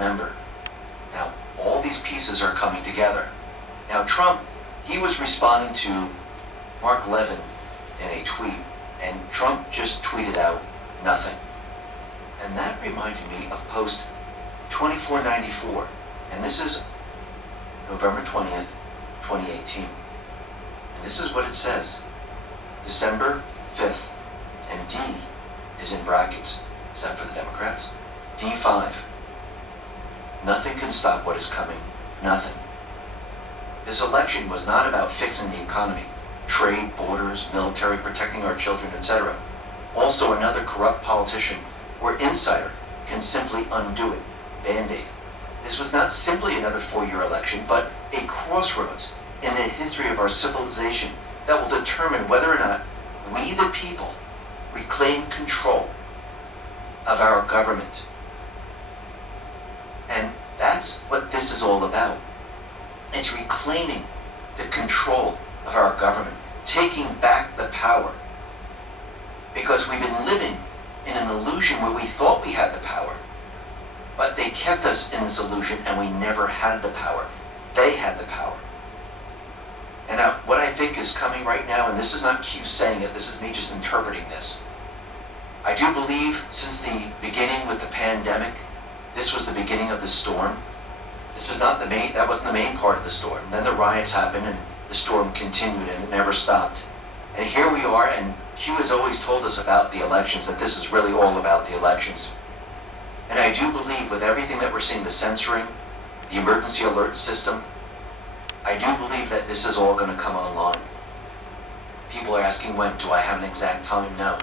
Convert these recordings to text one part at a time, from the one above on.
remember. Now, all these pieces are coming together. Now, Trump, he was responding to Mark Levin in a tweet, and Trump just tweeted out nothing. And that reminded me of post 2494, and this is November 20th, 2018. And this is what it says. December 5th, and D is in brackets. Is that for the Democrats? D5. Nothing can stop what is coming. Nothing. This election was not about fixing the economy, trade, borders, military, protecting our children, etc. Also, another corrupt politician or insider can simply undo it. Band-Aid. This was not simply another 4-year election, but a crossroads in the history of our civilization that will determine whether or not we, the people, reclaim control of our government. And that's what this is all about. It's reclaiming the control of our government, taking back the power. Because we've been living in an illusion where we thought we had the power, but they kept us in this illusion and we never had the power. They had the power. And now, what I think is coming right now, and this is not Q saying it, this is me just interpreting this. I do believe since the beginning with the pandemic, this was the beginning of the storm. This is not the main, that wasn't the main part of the storm. Then the riots happened and the storm continued and it never stopped. And here we are, and Q has always told us about the elections, that this is really all about the elections. And I do believe with everything that we're seeing, the censoring, the emergency alert system, I do believe that this is all going to come online. People are asking when. Do I have an exact time? No.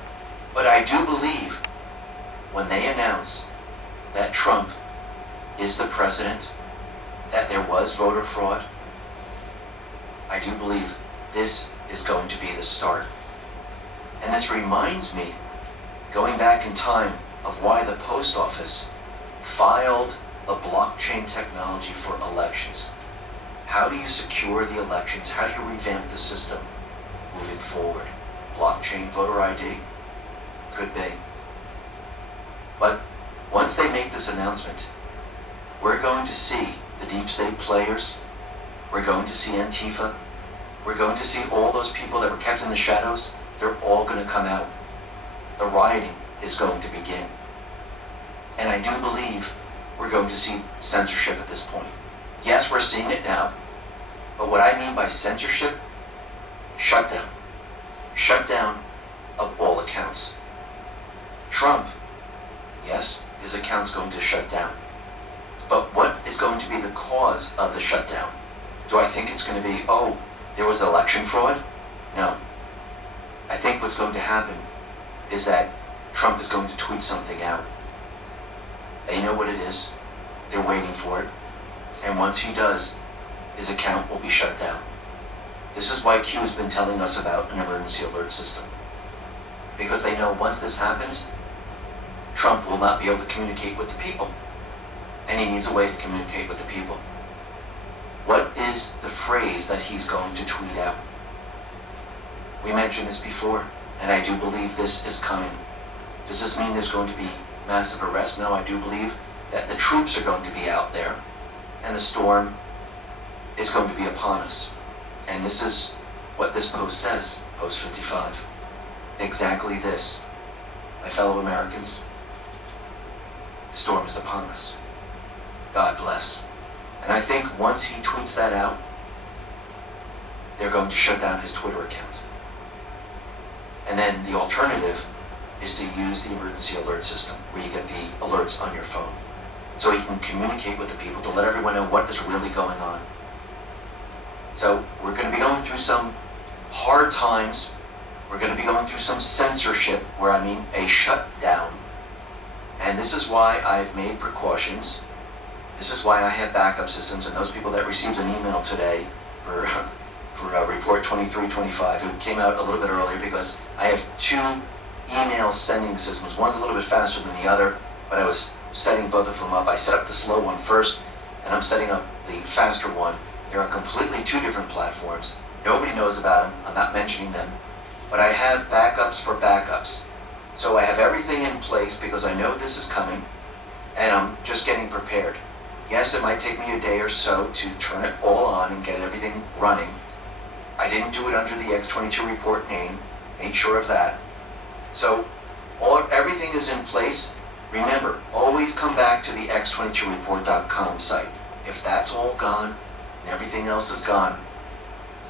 But I do believe when they announce that Trump is the president, that there was voter fraud, I do believe this is going to be the start. And this reminds me, going back in time, of why the post office filed the blockchain technology for elections. How do you secure the elections? How do you revamp the system moving forward? Blockchain voter ID? Could be. But once they make this announcement, we're going to see the deep state players, we're going to see Antifa, we're going to see all those people that were kept in the shadows, they're all going to come out. The rioting is going to begin. And I do believe we're going to see censorship at this point. Yes, we're seeing it now, but what I mean by censorship, shutdown. Shutdown of all accounts. Trump, yes, his account's going to shut down. But what is going to be the cause of the shutdown? Do I think it's going to be, oh, there was election fraud? No. I think what's going to happen is that Trump is going to tweet something out. They know what it is. They're waiting for it. And once he does, his account will be shut down. This is why Q has been telling us about an emergency alert system. Because they know once this happens, Trump will not be able to communicate with the people. And he needs a way to communicate with the people. What is the phrase that he's going to tweet out? We mentioned this before, and I do believe this is coming. Does this mean there's going to be massive arrests? No, I do believe that the troops are going to be out there, and the storm is going to be upon us. And this is what this post says, post 55. Exactly this. My fellow Americans, the storm is upon us. God bless. And I think once he tweets that out, they're going to shut down his Twitter account. And then the alternative is to use the emergency alert system, where you get the alerts on your phone, so he can communicate with the people to let everyone know what is really going on. So we're going to be going through some hard times. We're going to be going through some censorship, where I mean a shutdown. And this is why I've made precautions. This is why I have backup systems. And those people that received an email today for report 2325, it came out a little bit earlier because I have two email sending systems. One's a little bit faster than the other, but I was setting both of them up. I set up the slow one first, and I'm setting up the faster one. They're on completely two different platforms. Nobody knows about them. I'm not mentioning them. But I have backups for backups. So I have everything in place because I know this is coming, and I'm just getting prepared. Yes, it might take me a day or so to turn it all on and get everything running. I didn't do it under the X22 report name, made sure of that. So everything is in place. Remember, always come back to the x22report.com site. If that's all gone and everything else is gone,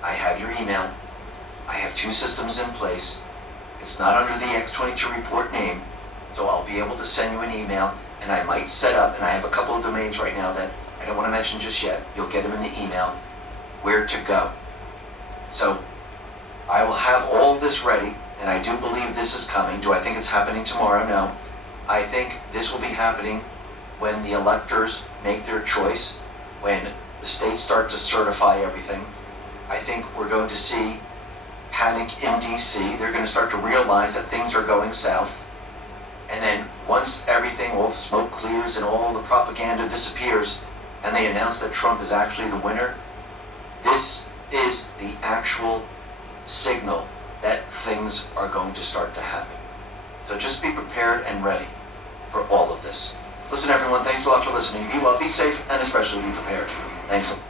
I have your email. I have 2 systems in place. It's not under the X22 report name, so I'll be able to send you an email, and I might set up, and I have a couple of domains right now that I don't want to mention just yet. You'll get them in the email, where to go. So I will have all this ready, and I do believe this is coming. Do I think it's happening tomorrow? No. I think this will be happening when the electors make their choice, when the states start to certify everything. I think we're going to see panic in DC. They're going to start to realize that things are going south. And then once everything, all the smoke clears and all the propaganda disappears, and they announce that Trump is actually the winner, this is the actual signal that things are going to start to happen. So just be prepared and ready for all of this. Listen, everyone, thanks a lot for listening. Be well, be safe, and especially be prepared. Thanks.